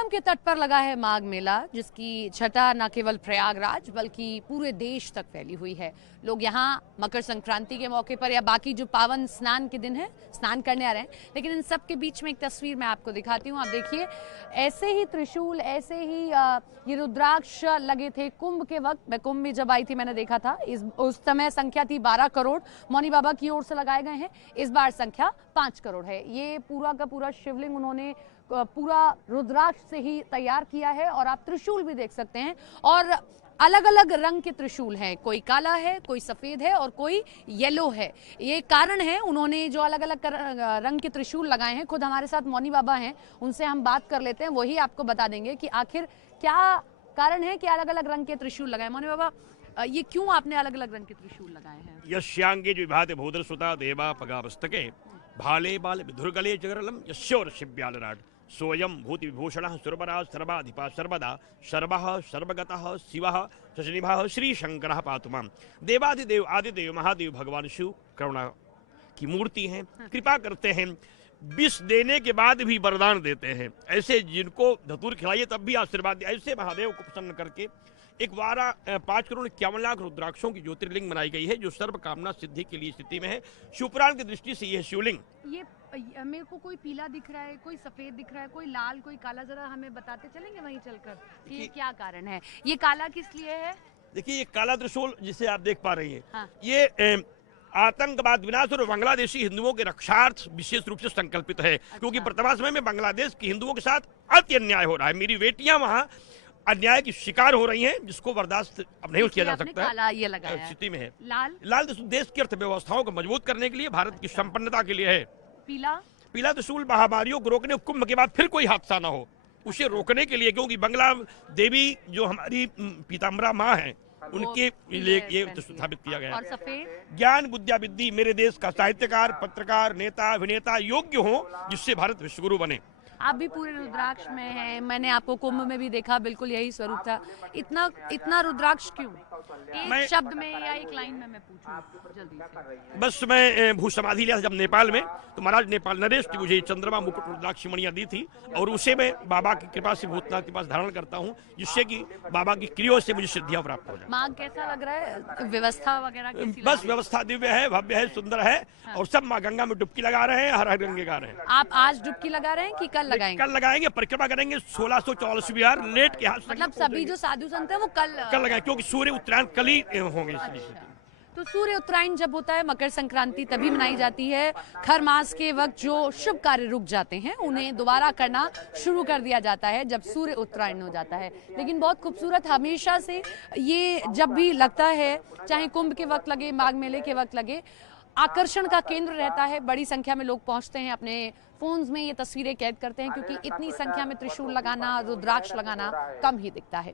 संगम के तट पर लगा है माघ मेला, जिसकी छटा न केवल प्रयागराज बल्कि पूरे देश तक फैली हुई है। लोग यहाँ मकर संक्रांति के मौके पर या बाकी जो पावन स्नान के दिन है स्नान करने आ रहे हैं, लेकिन इन सब के बीच में एक तस्वीर मैं आपको दिखाती हूँ। आप देखिए, ऐसे ही त्रिशूल, ऐसे ही ये रुद्राक्ष लगे थे कुंभ के वक्त। मैं कुंभ में जब आई थी मैंने देखा था, उस समय संख्या थी 12 करोड़ मौनी बाबा की ओर से लगाए गए हैं। इस बार संख्या 5 करोड़ है। ये पूरा का पूरा शिवलिंग उन्होंने पूरा रुद्राक्ष से ही तैयार किया है और आप त्रिशूल भी देख सकते हैं। और अलग अलग रंग के त्रिशूल हैं, कोई काला है, कोई सफेद है और कोई येलो है। ये कारण है उन्होंने जो अलग अलग रंग के त्रिशूल लगाए हैं। खुद हमारे साथ मौनी बाबा हैं, उनसे हम बात कर लेते हैं, वही आपको बता देंगे कि आखिर क्या कारण है कि अलग अलग रंग के त्रिशूल लगाए। मौनी बाबा, ये क्यों आपने अलग अलग रंग के त्रिशूल लगाए हैं? यस्यांगे विभाते भूधर सुता देवा पगावस्तके भाले बाल विधुर्गले जगरलम यस्योर शिव्यालराट सोयम भूति विभूषणः सुरवरा सर्वाधिपा सर्वदा सर्वः सर्वगतः शिवः शशनिभः श्री शंकरः पातु मां। देवादिदेव आदिदेव महादेव भगवान शिव करुणा की मूर्ति हैं, कृपा करते हैं, विष देने के बाद भी वरदान देते हैं। ऐसे जिनको धतूर खिलाइए तब भी आशीर्वाद दिया, ऐसे महादेव को प्रसन्न करके 5 करोड़ 51 लाख रुद्राक्षों की ज्योतिर्लिंग बनाई गई है, जो सर्व कामना सिद्धि के लिए स्थिति में है। शिवपुराण की दृष्टि से यह शिवलिंग, ये मेरे को कोई पीला दिख रहा है, कोई सफेद दिख रहा है, कोई लाल, कोई काला, जरा हमें बताते चलेंगे वहीं चलकर कि ये क्या कारण है? ये काला किस लिए है? देखिए ये काला त्रिशूल जिसे आप देख पा रही हैं, हाँ। ये आतंकवाद विनाश और बांग्लादेशी हिंदुओं के रक्षार्थ विशेष रूप से संकल्पित है। क्योंकि वर्तमान समय में बांग्लादेश के हिंदुओं के साथ अति अन्याय हो रहा है। मेरी बेटियां वहाँ अन्याय की शिकार हो रही हैं, जिसको बर्दाश्त अब नहीं किया जा सकता है। स्थिति में है लाल त्रिशूल देश की अर्थव्यवस्थाओं को मजबूत करने के लिए, भारत की संपन्नता के लिए है। पीला त्रिशूल महामारियों को रोकने, कुंभ के बाद फिर कोई हादसा ना हो उसे रोकने के लिए, क्योंकि बंगला देवी जो हमारी पीताम्बरा माँ है उनके लिए ये स्थापित किया गया है। सफेद ज्ञान विद्या विद्धि मेरे देश का साहित्यकार, पत्रकार, नेता, अभिनेता योग्य हो, जिससे भारत विश्वगुरु बने। आप भी पूरे रुद्राक्ष में हैं, मैंने आपको कुंभ में भी देखा, बिल्कुल यही स्वरूप था। इतना रुद्राक्ष क्यों? एक शब्द में या एक लाइन में मैं पूछूं जल्दी से। बस मैं भू समाधि लिया था जब नेपाल में, तो महाराज नेपाल नरेश ने मुझे चंद्रमा मुकुट रुद्राक्ष मणियां दी थी, और उसे मैं बाबा की कृपा से भूतनाथ के पास धारण करता हूँ, जिससे कि बाबा की क्रियाओं से मुझे सिद्धियां प्राप्त हो जाए। माघ कैसा लग रहा है? व्यवस्था वगैरह कैसी? बस व्यवस्था दिव्य है, भव्य है, सुंदर है। हाँ। और सब माँ गंगा में डुबकी लगा रहे हैं, हर हर गंगे गा रहे हैं। आप आज डुबकी लगा रहे हैं कि कल लगाएंगे? कल लगाएंगे, परिक्रमा करेंगे 1644 विहार लेट के हाथ। मतलब सभी जो साधु संत है वो कल लगाए, क्योंकि सूर्य उत्तरायण कल ही होंगे। तो सूर्य उत्तरायण जब होता है, मकर संक्रांति तभी मनाई जाती है। खर मास के वक्त जो शुभ कार्य रुक जाते हैं उन्हें दोबारा करना शुरू कर दिया जाता है जब सूर्य उत्तरायण हो जाता है। लेकिन बहुत खूबसूरत हमेशा से ये जब भी लगता है, चाहे कुंभ के वक्त लगे, माघ मेले के वक्त लगे, आकर्षण का केंद्र रहता है। बड़ी संख्या में लोग पहुंचते हैं, अपने फोन्स में ये तस्वीरें कैद करते हैं, क्योंकि इतनी संख्या में त्रिशूल लगाना, रुद्राक्ष लगाना कम ही दिखता है।